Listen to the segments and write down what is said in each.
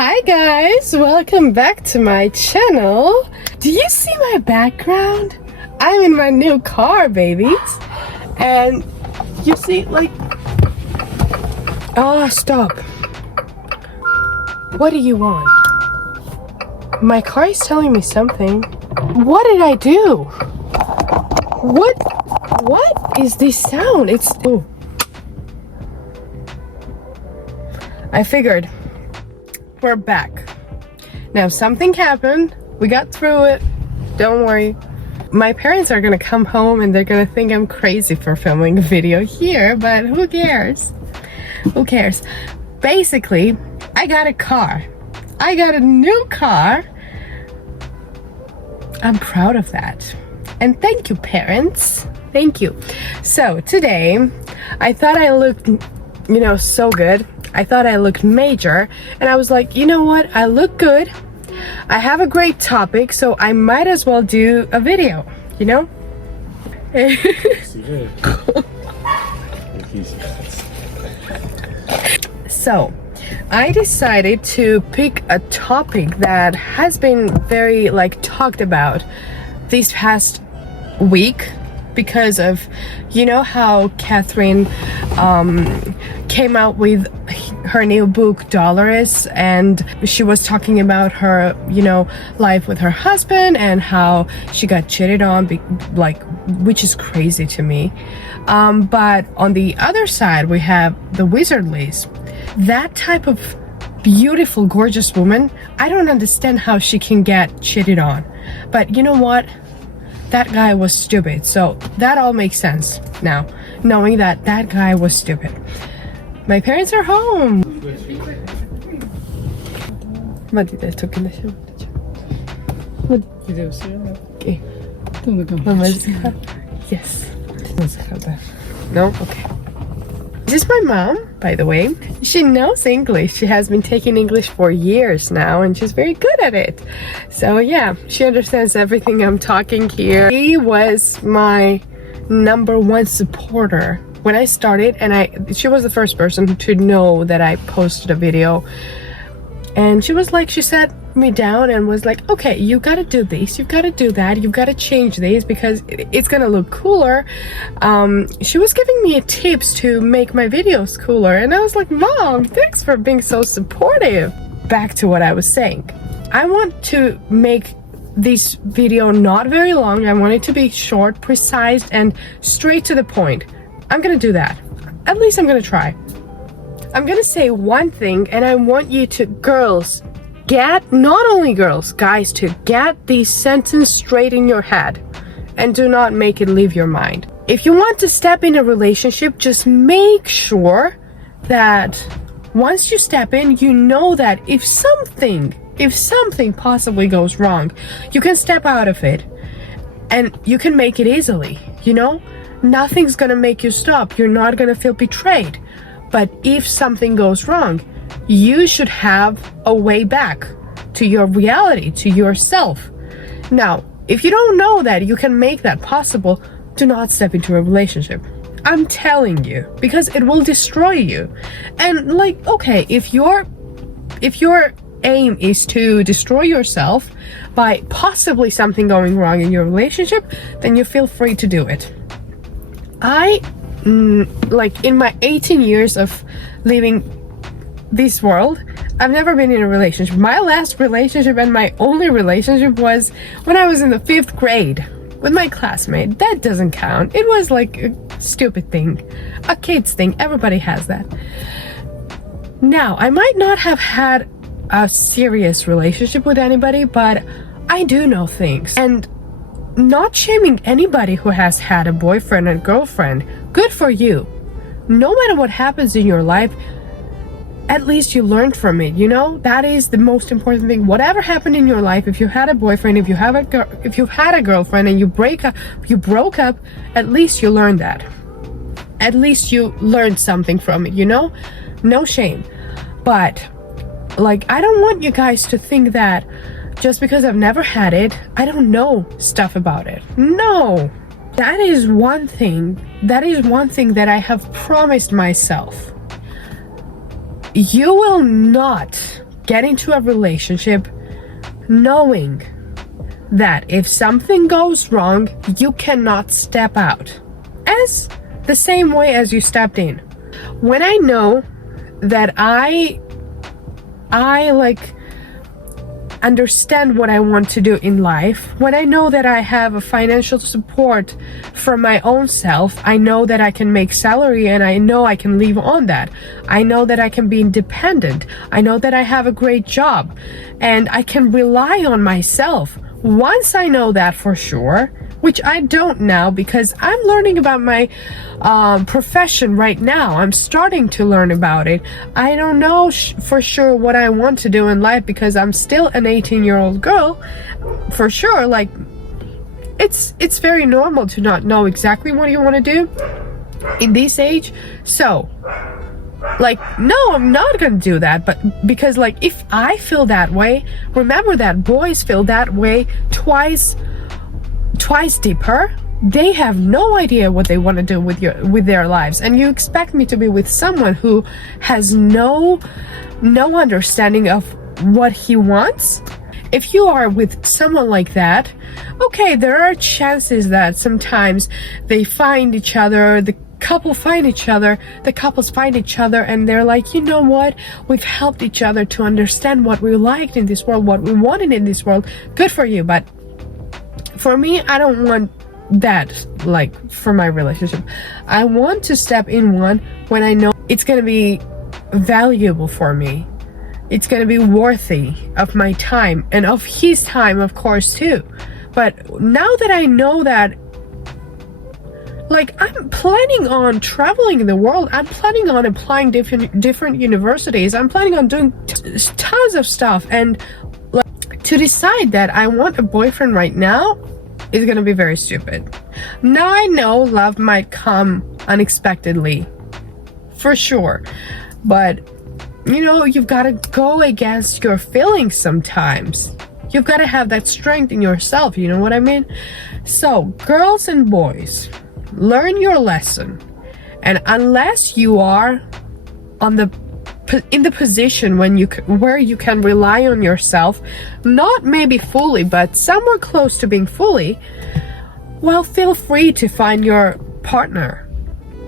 Hi guys, welcome back to my channel. Do you see my background? I'm in my new car, babies. And you see, like, oh, stop. What do you want? My car is telling me something. What did I do? What is this sound? It's, oh. I figured. We're back. Now something happened. We got through it. Don't worry. My parents are gonna come home and they're gonna think I'm crazy for filming a video here, but who cares? Who cares? Basically, I got a car. I got a new car. I'm proud of that. And thank you, parents. Thank you. So today, I thought I looked, so good. I thought I looked major, and I was like, you know what? I look good. I have a great topic, so I might as well do a video, So, I decided to pick a topic that has been very, talked about this past week because of, how Katherine came out with her new book Dolores, and she was talking about her life with her husband and how she got cheated on, which is crazy to me. But on the other side we have the Wizardlies, that type of beautiful, gorgeous woman. I don't understand how she can get cheated on, but you know what, that guy was stupid. So that all makes sense now, knowing that that guy was stupid. My parents are home. Okay. Yes. No? Okay. This is my mom, by the way. She knows English. She has been taking English for years now, and she's very good at it. So yeah, she understands everything I'm talking here. She was my #1 supporter when I started, and she was the first person to know that I posted a video. And she sat me down and was like, okay, you gotta do this, you've gotta do that, you've gotta change this because it's gonna look cooler. She was giving me tips to make my videos cooler, and I was like, Mom, thanks for being so supportive. Back to what I was saying. I want to make this video not very long. I want it to be short, precise, and straight to the point. I'm gonna do that. At least I'm gonna try. I'm gonna say one thing, and I want you to, girls, not only girls, guys too, get this sentence straight in your head and do not make it leave your mind. If you want to step in a relationship, just make sure that once you step in, you know that if something possibly goes wrong, you can step out of it and you can make it easily, Nothing's gonna make you stop. You're not gonna feel betrayed. But if something goes wrong, you should have a way back to your reality, to yourself. Now, if you don't know that you can make that possible, do not step into a relationship. I'm telling you, because it will destroy you. And okay, if your aim is to destroy yourself by possibly something going wrong in your relationship, then you feel free to do it. In my 18 years of living this world, I've never been in a relationship. My last relationship and my only relationship was when I was in the 5th grade with my classmate. That doesn't count. It was like a stupid thing, a kid's thing. Everybody has that. Now, I might not have had a serious relationship with anybody, but I do know things. And not shaming anybody who has had a boyfriend and girlfriend. Good for you. No matter what happens in your life, at least you learned from it, That is the most important thing. Whatever happened in your life, if you had a boyfriend, if you've had a girlfriend and you broke up, at least you learned that. At least you learned something from it, No shame. But I don't want you guys to think that just because I've never had it, I don't know stuff about it. No, that is one thing that I have promised myself. You will not get into a relationship knowing that if something goes wrong, you cannot step out as the same way as you stepped in. When I know that I like understand what I want to do in life, when I know that I have a financial support from my own self, I know that I can make salary and I know I can live on that. I know that I can be independent. I know that I have a great job and I can rely on myself. Once I know that for sure, which I don't now because I'm learning about my profession right now. I'm starting to learn about it. I don't know for sure what I want to do in life because I'm still an 18-year-old girl. For sure, like it's very normal to not know exactly what you want to do in this age. So like, no, I'm not gonna do that. But because like if I feel that way, remember that boys feel that way twice deeper. They have no idea what they want to do with their lives, and you expect me to be with someone who has no understanding of what he wants. If you are with someone like that, okay, there are chances that sometimes they find each other, the couples find each other, and they're like, you know what, we've helped each other to understand what we liked in this world, what we wanted in this world. Good for you. But for me, I don't want that, like, for my relationship. I want to step in one when I know it's gonna be valuable for me. It's gonna be worthy of my time and of his time, of course, too. But now that I know that, like, I'm planning on traveling the world. I'm planning on applying different universities. I'm planning on doing tons of stuff, and like, to decide that I want a boyfriend right now is gonna be very stupid. Now I know love might come unexpectedly, for sure, but you know, you've got to go against your feelings sometimes. You've got to have that strength in yourself, you know what I mean? So, girls and boys, learn your lesson. And unless you are in the position where you can rely on yourself, not maybe fully, but somewhere close to being fully, well, feel free to find your partner.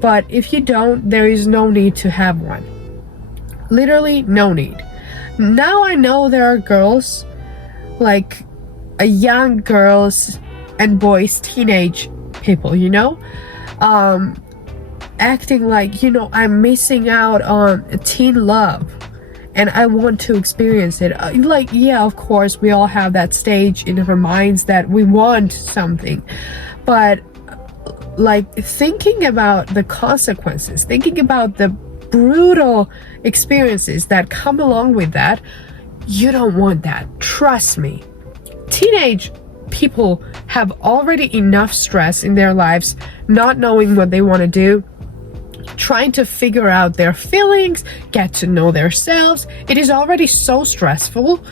But if you don't, there is no need to have one. Literally no need. Now I know there are girls, like young girls and boys, teenage people, you know, acting like, you know, I'm missing out on teen love and I want to experience it. Like, yeah, of course, we all have that stage in our minds that we want something, but like thinking about the consequences, thinking about the brutal experiences that come along with that, you don't want that. Trust me. Teenage people have already enough stress in their lives, not knowing what they want to do, trying to figure out their feelings, get to know themselves. It is already so stressful.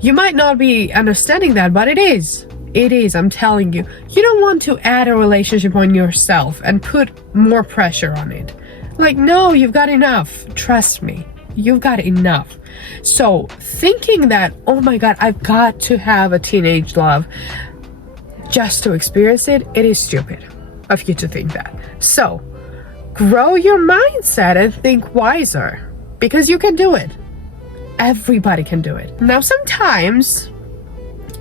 You might not be understanding that, but it is. It is, I'm telling you. You don't want to add a relationship on yourself and put more pressure on it. Like, no, you've got enough. Trust me. You've got enough. So thinking that, oh my God, I've got to have a teenage love just to experience it, it is stupid of you to think that. So grow your mindset and think wiser, because you can do it. Everybody can do it. Now, sometimes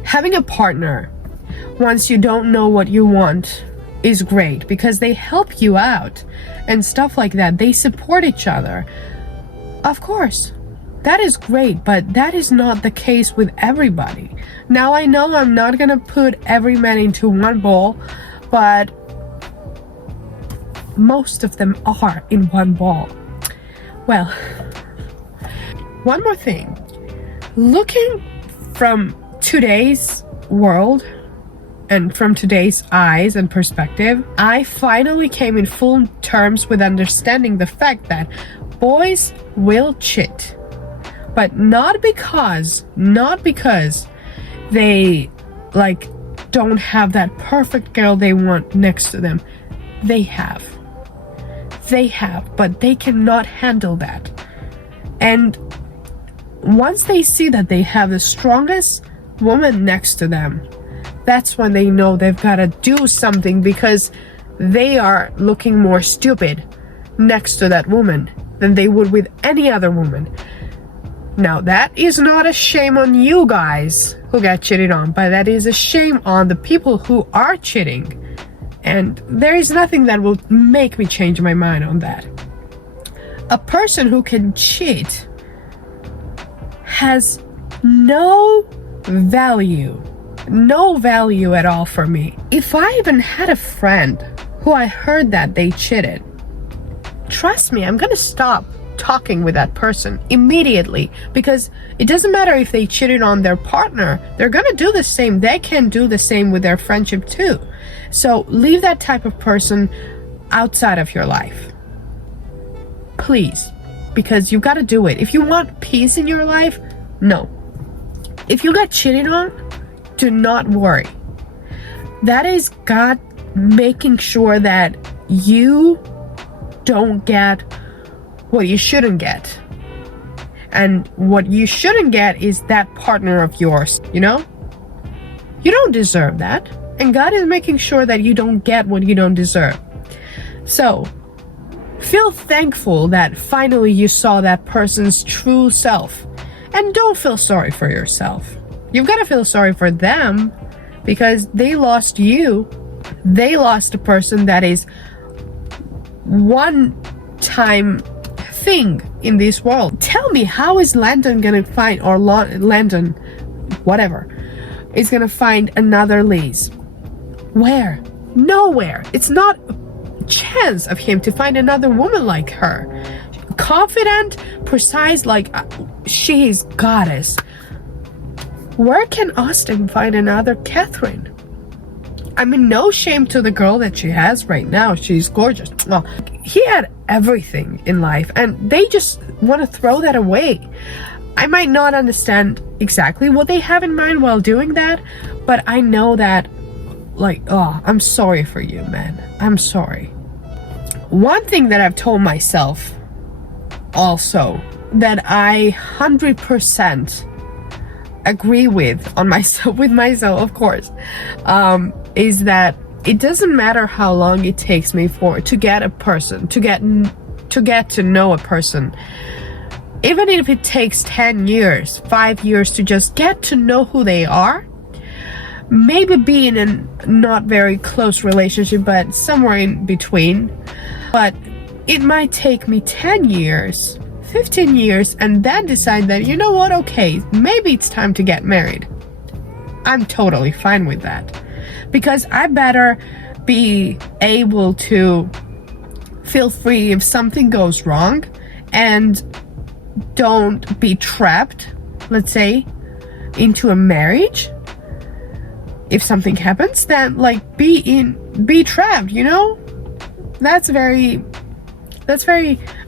having a partner once you don't know what you want is great, because they help you out and stuff like that. They support each other. Of course, that is great, but that is not the case with everybody. Now, I know I'm not gonna put every man into one bowl, but most of them are in one bowl. Well, one more thing. Looking from today's world and from today's eyes and perspective, I finally came in full terms with understanding the fact that boys will cheat, but not because they like don't have that perfect girl they want next to them. They have, but they cannot handle that. And once they see that they have the strongest woman next to them, that's when they know they've got to do something, because they are looking more stupid next to that woman than they would with any other woman. Now, that is not a shame on you guys who got cheated on, but that is a shame on the people who are cheating. And there is nothing that will make me change my mind on that. A person who can cheat has no value at all for me. If I even had a friend who I heard that they cheated, trust me, I'm gonna stop talking with that person immediately, because it doesn't matter if they cheated on their partner, they're gonna do the same. They can do the same with their friendship too. So leave that type of person outside of your life, please, because you've got to do it. If you want peace in your life, no. If you got cheated on, do not worry. That is God making sure that you don't get what you shouldn't get. And what you shouldn't get is that partner of yours, you know? You don't deserve that. And God is making sure that you don't get what you don't deserve. So, feel thankful that finally you saw that person's true self. And don't feel sorry for yourself. You've got to feel sorry for them, because they lost you. They lost a person that is one time thing in this world. Tell me, how is Landon gonna find, or Landon, whatever, is gonna find another Liz? Where? Nowhere. It's not a chance of him to find another woman like her. Confident, precise, like she's goddess. Where can Austin find another Katherine? I mean, no shame to the girl that she has right now. She's gorgeous. Well, he had everything in life, and they just want to throw that away. I might not understand exactly what they have in mind while doing that, but I know that, like, oh, I'm sorry for you, man. I'm sorry. One thing that I've told myself also, that I 100% agree with on myself, of course, is that it doesn't matter how long it takes me to get a person, to get to know a person. Even if it takes 10 years, 5 years to just get to know who they are, maybe be in a not very close relationship, but somewhere in between. But it might take me 10 years, 15 years, and then decide that, you know what, okay, maybe it's time to get married. I'm totally fine with that, because I better be able to feel free if something goes wrong, and don't be trapped, let's say, into a marriage. If something happens, then like be trapped, you know? That's very,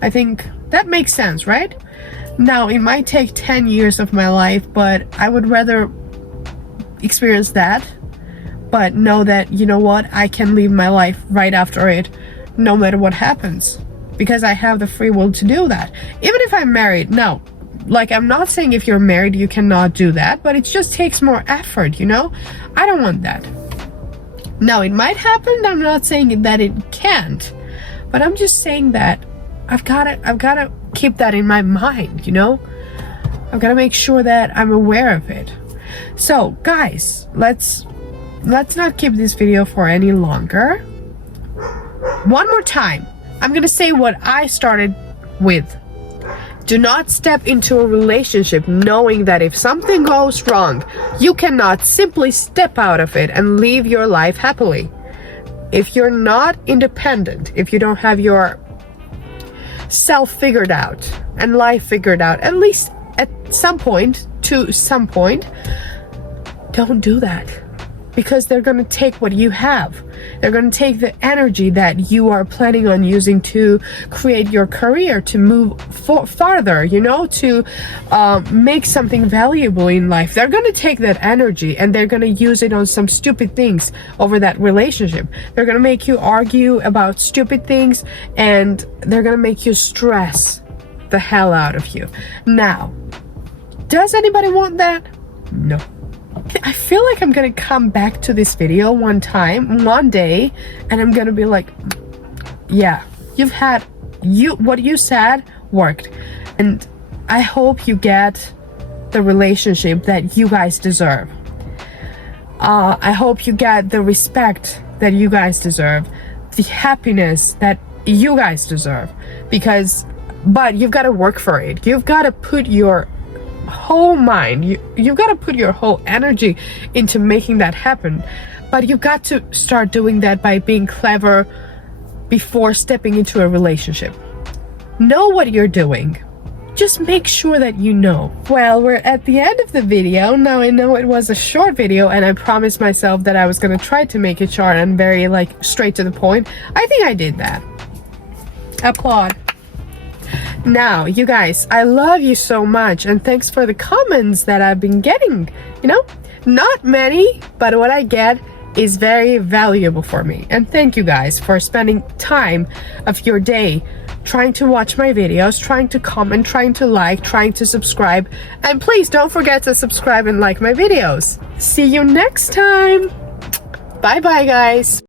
I think that makes sense, right? Now, it might take 10 years of my life, but I would rather experience that, but know that, you know what, I can live my life right after it, no matter what happens, because I have the free will to do that. Even if I'm married, no, like, I'm not saying if you're married you cannot do that, but it just takes more effort, you know? I don't want that. Now, it might happen, I'm not saying that it can't, but I'm just saying that I've gotta keep that in my mind, you know? I've gotta make sure that I'm aware of it. So, guys, let's not keep this video for any longer. One more time, I'm gonna say what I started with. Do not step into a relationship knowing that if something goes wrong, you cannot simply step out of it and live your life happily. If you're not independent, if you don't have your self figured out and life figured out, at least at some point, don't do that. Because they're going to take what you have. They're going to take the energy that you are planning on using to create your career, to move farther, you know, to make something valuable in life. They're going to take that energy and they're going to use it on some stupid things over that relationship. They're going to make you argue about stupid things, and they're going to make you stress the hell out of you. Now, Does anybody want that? No. I feel like I'm gonna come back to this video one day, and I'm gonna be like, yeah, what you said worked. And I hope you get the relationship that you guys deserve. I hope you get the respect that you guys deserve, the happiness that you guys deserve, but you've got to work for it. You've got to put your whole mind, you've got to put your whole energy into making that happen. But you've got to start doing that by being clever before stepping into a relationship. Know what you're doing. Just make sure that you know. Well, we're at the end of the video. Now I know it was a short video, and I promised myself that I was gonna try to make it short and very straight to the point. I think I did that. Applaud. Now, you guys, I love you so much, and thanks for the comments that I've been getting. Not many, but what I get is very valuable for me. And thank you guys for spending time of your day trying to watch my videos, trying to comment, trying to like, trying to subscribe. And please don't forget to subscribe and like my videos. See you next time. Bye bye, guys.